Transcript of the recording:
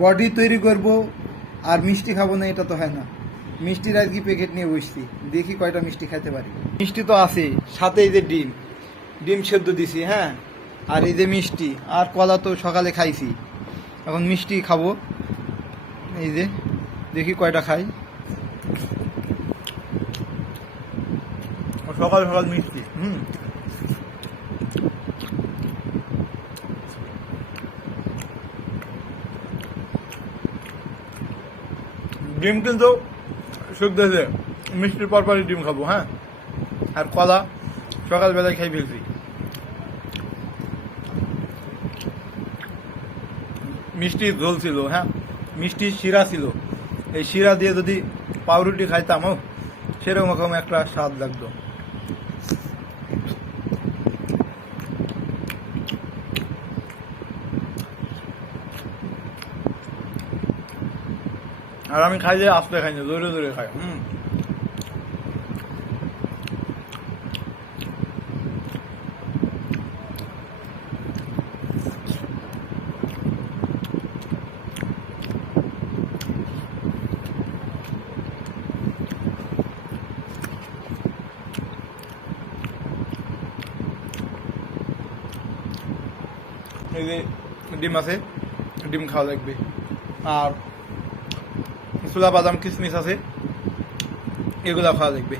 Body তৈরি করব আর মিষ্টি খাবো না, এটা তো হয় না। মিষ্টির আর কি প্যাকেট নিয়ে বসছি, দেখি কয়টা মিষ্টি খাইতে পারি। মিষ্টি তো আছে, সাথে এই যে ডিম ডিম সেদ্ধ দিছি, হ্যাঁ, আর এই যে মিষ্টি আর কলা তো সকালে খাইছি। এখন মিষ্টি খাবো, এই যে দেখি কয়টা খাই। সকাল সকাল মিষ্টি, ডিম কিন্তু শুক দিয়েছে, মিষ্টির পরপরই ডিম খাবো, হ্যাঁ, আর কলা সকালবেলায় খাই ফেলছি। মিষ্টি ঝোল ছিল, হ্যাঁ, মিষ্টি শিরা ছিল, এই শিরা দিয়ে যদি পাউরুটি খাইতাম, ও সেরকম একটা স্বাদ লাগতো। আর আমি খাইলে আস্তে খাই না, জোরে জোরে খাই। এই যে ডিম আছে, ডিম খাওয়া লাগবে। আর ছোলা বাদাম কিশমিশ আছে, এগুলা খাওয়া লাগবে।